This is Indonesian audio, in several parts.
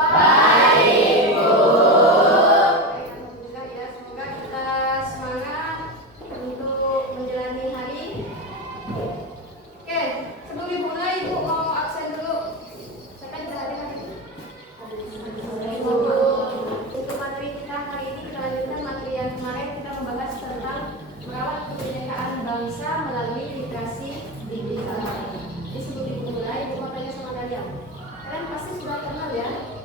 Baik, Bu. Alhamdulillah ya, semoga kita semangat untuk menjalani hari. Oke, sebelum Ibu mulai, Ibu mau absen dulu. Saya kan sudah hari-hari. Untuk materi kita hari ini, kita lanjutkan materi yang kemarin. Kita membahas tentang merawat kebinekaan bangsa melalui literasi digital. Jadi sebelum Ibu mulai, Ibu mau tanya sama kalian. Kalian pasti sudah kenal ya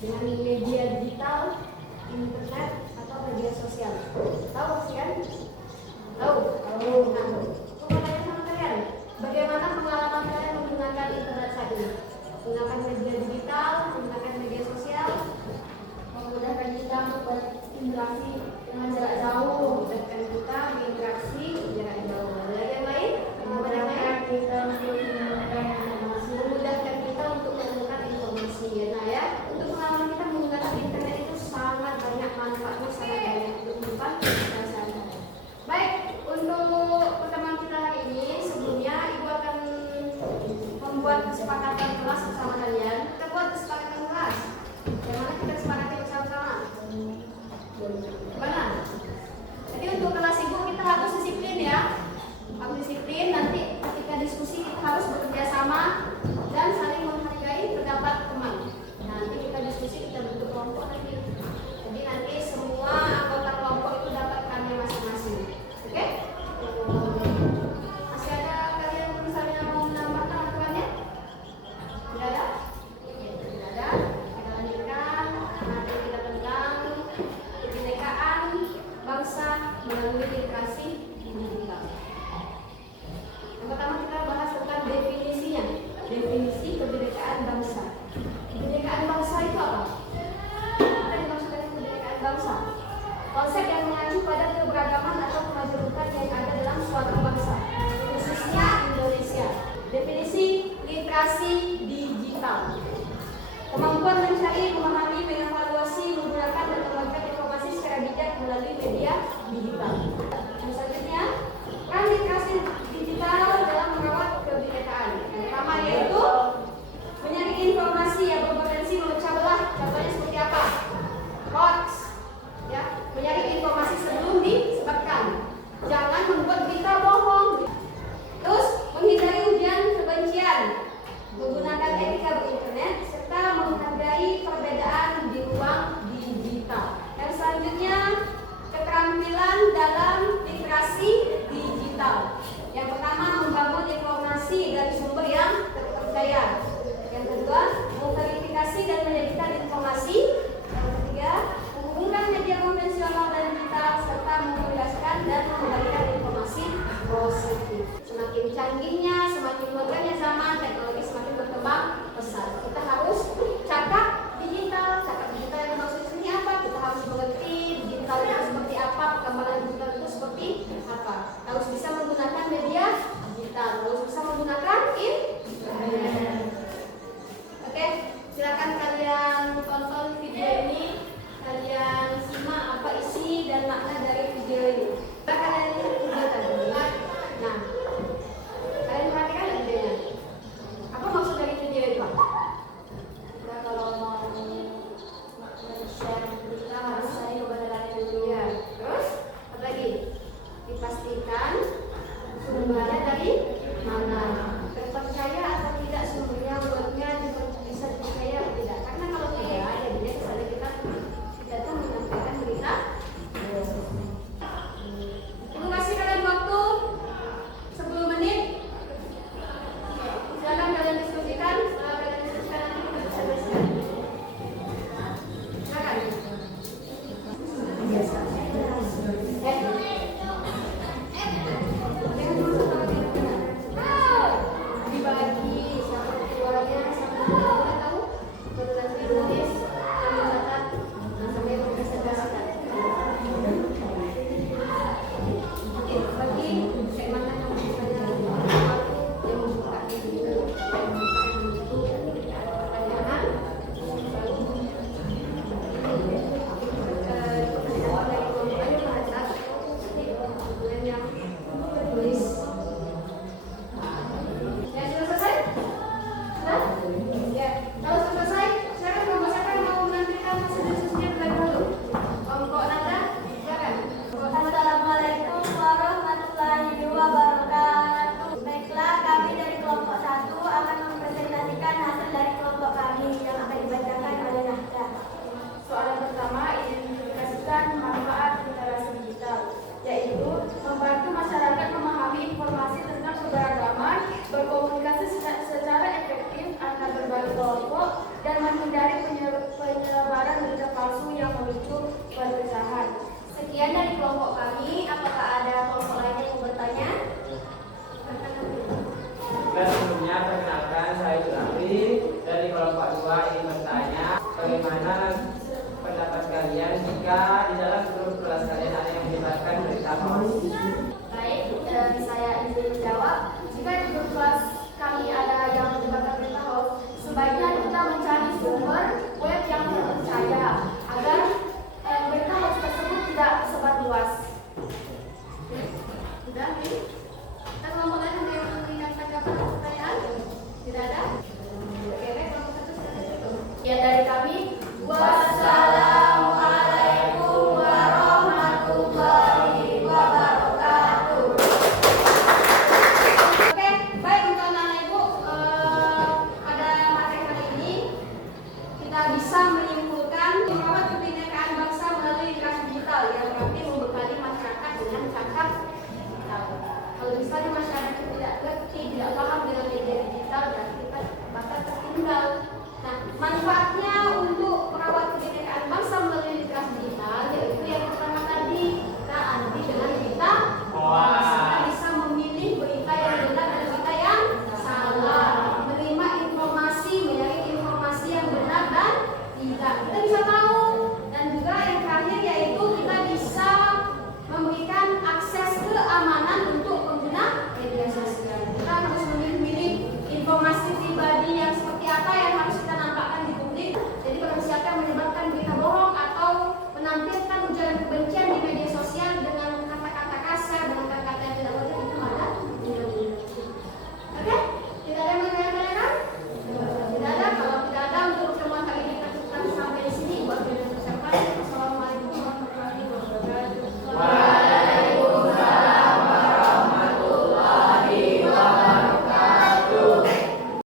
dengan media digital, internet atau media sosial. Tahu sih kan? Tahu. Nah, aku mau tanya sama kalian, bagaimana pengalaman kalian menggunakan internet saat ini? Menggunakan media digital, menggunakan media sosial, memudahkan kita untuk berinteraksi dengan jarak jauh, memudahkan kita berinteraksi jarak jauh. Ada lagi yang lain? Memudahkan kita untuk menemukan informasi. Nah ya, untuk pengalaman kita menggunakan internet itu sangat banyak manfaatnya, sangat banyak untuk kehidupan kita sehari-hari. Baik, untuk pertemuan kita hari ini, sebelumnya Ibu akan membuat kesepakatan kelas bersama kalian. Kita buat kesepakatan kelas. Bagaimana kita sepakati bersama-sama? Mana? Jadi untuk kelas Ibu kita harus disiplin ya. Harus disiplin, nanti ketika diskusi kita harus bekerja sama dan saling menghargai pendapat teman. Nanti kita diskusi, kita bentuk kelompok nanti. Jadi nanti semua anggota kelompok itu dapat perannya masing-masing. Oke? Masih ada kalian misalnya mau menambahkan aturannya? Tidak ada? Tidak ada. Kita lanjutkan materi kita tentang kebinekaan bangsa melalui literasi digital. Yang pertama kita bahas tentang definisinya. Definisi kebinekaan bangsa. Kebinekaan bangsa itu apa? Apa yang dimaksud dengan kebinekaan bangsa? Konsep yang mengacu pada keberagaman atau kemajemukan yang ada dalam suatu bangsa, khususnya Indonesia. Definisi literasi digital. Kemampuan mencari, memahami, mengevaluasi, menggunakan dan membagikan informasi secara bijak melalui media digital. Yang selanjutnya, peran literasi digital dalam merawat kebinekaan. Yang pertama yaitu menyaring informasi yang berpotensi memecah belah. Contohnya seperti apa? Hoax, ya, menyaring informasi sebelum disebarkan. Jangan membuat berita bohong. Terus menghindari ujian kebencian, menggunakan etika berinternet serta menghargai perbedaan di ruang digital. Yang selanjutnya, keterampilan dalam literasi digital. Yang pertama, membangun informasi dari sumber yang terpercaya. menuju perpecahan. Sekian dari kelompok kami. Apakah ada kelompok lain yang mau bertanya? Sebelumnya perkenalkan, saya Zulfi dari kelompok 2 ingin bertanya bagaimana pendapat kalian jika di dalam grup kelas kalian ada yang melibatkan berita hoax? Baik, saya izin menjawab. Jika di grup kelas kami ada yang melibatkan berita hoax, sebaiknya kita mencari sumber web yang terpercaya agar berita hoax tersebut tidak tersebar luas. Sudah, nih. Kita kelompok lain ada yang mengingatkan pertanyaan? Tidak ada? Oke, baik, kelompok satu silakan. Ya, dari kami. Wassalamualaikum warahmatullahi wabarakatuh. Oke, baik untuk anak ibu, pada materi kali ini kita bisa menyimpulkan merawat kebinekaan bangsa melalui literasi digital yang berarti membekali masyarakat dengan cakap digital. Kalau misalnya masyarakat tidak ngerti, tidak paham dengan media digital, dan kita bakal tertinggal. Nah, manfaat